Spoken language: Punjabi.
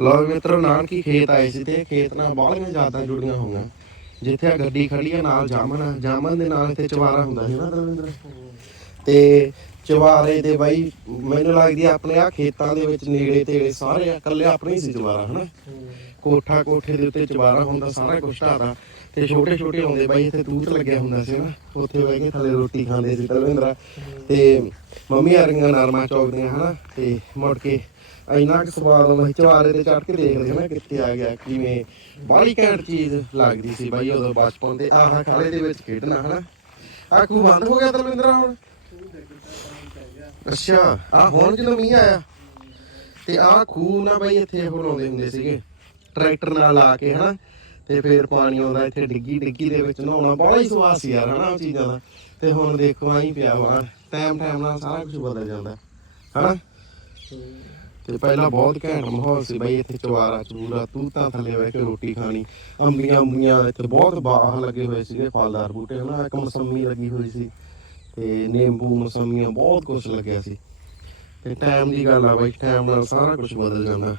ਲਓ ਵੀ ਮਿੱਤਰੋ, ਨਾਨਕੀ ਖੇਤ ਆਏ ਸੀ ਤੇ ਖੇਤ ਨਾਲ ਬਾਹਲੀਆਂ ਜ਼ਿਆਦਾ ਜੁੜੀਆਂ ਹੋਈਆਂ। ਜਿੱਥੇ ਆ ਗੱਡੀ ਖੜੀ ਆ ਨਾਲ ਜਾਮਨ ਆ। ਜਾਮਨ ਦੇ ਨਾਲ ਇੱਥੇ ਚਵਾਰਾ ਹੁੰਦਾ ਸੀ ਨਾ ਦਰਵਿੰਦਰ ਤੇ ਚਵਾਰੇ ਦੇ ਬਾਈ ਮੈਨੂੰ ਲੱਗਦੀ ਆਪਣੇ ਆ ਖੇਤਾਂ ਦੇ ਵਿੱਚ ਨੇੜੇ ਤੇੜੇ ਸਾਰੇ ਆ, ਇਕੱਲੇ ਆਪਣੇ ਹੀ ਸੀ ਚਵਾਰਾ ਹਨਾ? ਕੋਠਾ ਕੋਠੇ ਦੇ ਉੱਤੇ ਚਵਾਰਾ ਹੁੰਦਾ ਸਾਰਾ ਕੁਝ ਢਾਦਾ ਤੇ ਛੋਟੇ ਛੋਟੇ ਹੁੰਦੇ ਬਾਈ ਇੱਥੇ ਤੂਤ ਲੱਗਿਆ ਹੁੰਦਾ ਸੀ ਨਾ ਉੱਥੇ ਬਹਿ ਕੇ ਥੱਲੇ ਰੋਟੀ ਖਾਂਦੇ ਸੀ ਤਲਵਿੰਦਰਾ ਤੇ ਮੰਮੀ ਅਰੀਆਂ ਨਰਮਾ ਚੌਕਦੀਆਂ ਹਨਾ? ਤੇ ਮੁੜ ਕੇ ਇੰਨਾ ਕੁ ਸਵਾਦ ਆਉਂਦਾ ਸੀ ਚਵਾਰੇ ਤੇ ਚੜ ਕੇ ਦੇਖਦੇ ਹਨਾ? ਕਿੱਥੇ ਆ ਗਿਆ ਕਿਵੇਂ? ਬਾਹਲੀ ਘੈਂਟ ਚੀਜ਼ ਲੱਗਦੀ ਸੀ ਬਾਈ ਉਦੋਂ ਬਚਪਨ ਤੇ ਆਹ ਖਾਲੇ ਦੇ ਵਿੱਚ ਖੇਡਣਾ ਹਨਾ? ਆ ਕੂ ਬੰਦ ਹੋ ਗਿਆ ਤਲਵਿੰਦਰਾ ਹੁਣ? ਅੱਛਾ, ਆ ਹੁਣ ਜਦੋਂ ਮੀਂਹ ਆਇਆ ਤੇ ਆਹ ਖੂਹ ਨਾ ਬਾਈ ਇੱਥੇ ਉਹ ਹੁੰਦੇ ਸੀਗੇ, ਟਰੈਕਟਰ ਨਾਲ ਲਾ ਕੇ ਹਨਾ, ਤੇ ਫੇਰ ਪਾਣੀ ਆਉਂਦਾ ਇੱਥੇ ਡਿੱਗੀ ਡਿੱਗੀ ਦੇ ਵਿੱਚ ਨਹਾਉਣਾ ਬੜਾ ਹੀ ਸਵਾਦ ਸੀ ਯਾਰ ਹਨਾ ਉਹ ਚੀਜ਼ਾਂ ਦਾ। ਤੇ ਹੁਣ ਦੇਖੋ ਆਈ ਪਿਆ ਵਾ ਟਾਈਮ ਟਾਈਮ ਨਾਲ ਸਾਰਾ ਕੁਝ ਬਦਲ ਜਾਂਦਾ, ਹਨਾ? ਤੇ ਪਹਿਲਾਂ ਬਹੁਤ ਘੈਂਟ ਮਾਹੌਲ ਸੀ ਬਾਈ ਇੱਥੇ ਚਵਾਰਾ ਚੂਰਾ ਤੂੰ ਥੱਲੇ ਬਹਿ ਕੇ ਰੋਟੀ ਖਾਣੀ ਅੰਬੀਆਂ ਅੰਬੀਆਂ ਇੱਥੇ ਬਹੁਤ ਬਾਹ ਲੱਗੇ ਹੋਏ ਸੀਗੇ, ਫਲਦਾਰ ਬੂਟੇ, ਹਨਾ, ਇੱਕ ਮਸੰਮੀ ਲੱਗੀ ਹੋਈ ਸੀ। ਤੇ ਨਿੰਬੂ ਮਸੰਮੀਆਂ ਬਹੁਤ ਕੁਝ ਲੱਗਿਆ ਸੀ। ਤੇ ਟਾਈਮ ਦੀ ਗੱਲ ਆ ਬਾਈ ਟਾਈਮ ਨਾਲ ਸਾਰਾ ਕੁਝ ਬਦਲ ਜਾਂਦਾ।